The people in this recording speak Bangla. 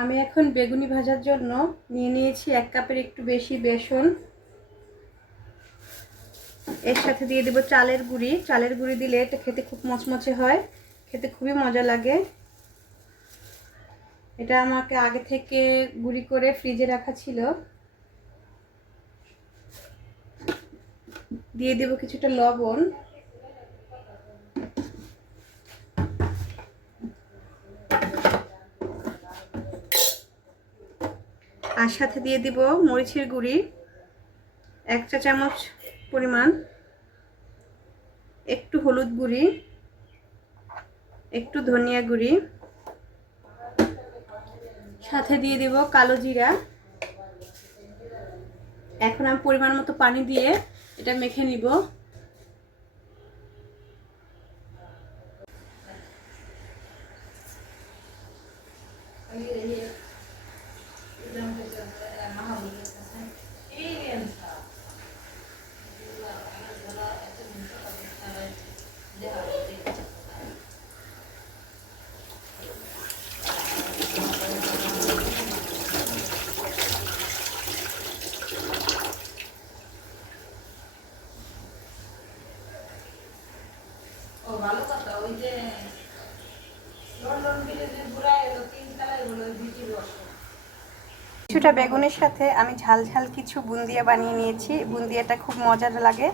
আমি এখন বেগুনি ভাজার জন্য নিয়ে নিয়েছি 1 কাপের একটু বেশি বেসন। এর সাথে দিয়ে দেব চালের গুঁড়ি। চালের গুঁড়ি দিলে এটা খেতে খুব মচমচে হয়, খেতে খুবই মজা লাগে। এটা আমাকে আগে থেকে গুঁড়ি করে ফ্রিজে রাখা ছিল। দিয়ে দেব কিছুটা লবণ, আর সাথে দিয়ে দিব মরিচের গুঁড়ি 1 চা চামচ পরিমাণ, একটু হলুদ গুঁড়ি, একটু ধনিয়া গুঁড়ি, সাথে দিয়ে দেব কালো জিরা। এখন আমি পরিমাণ মতো পানি দিয়ে এটা মেখে নিব। ভালো কথা, ওই যে লন্ডন ব্রিজে যে ঘুরায় এলো 3 তলায় হলো ওই বিচি বসে। কিছুটা বেগুনের সাথে আমি ঝাল ঝাল কিছু বুন্দিয়া বানিয়ে নিয়েছি। বুন্দিয়াটা খুব মজার লাগে।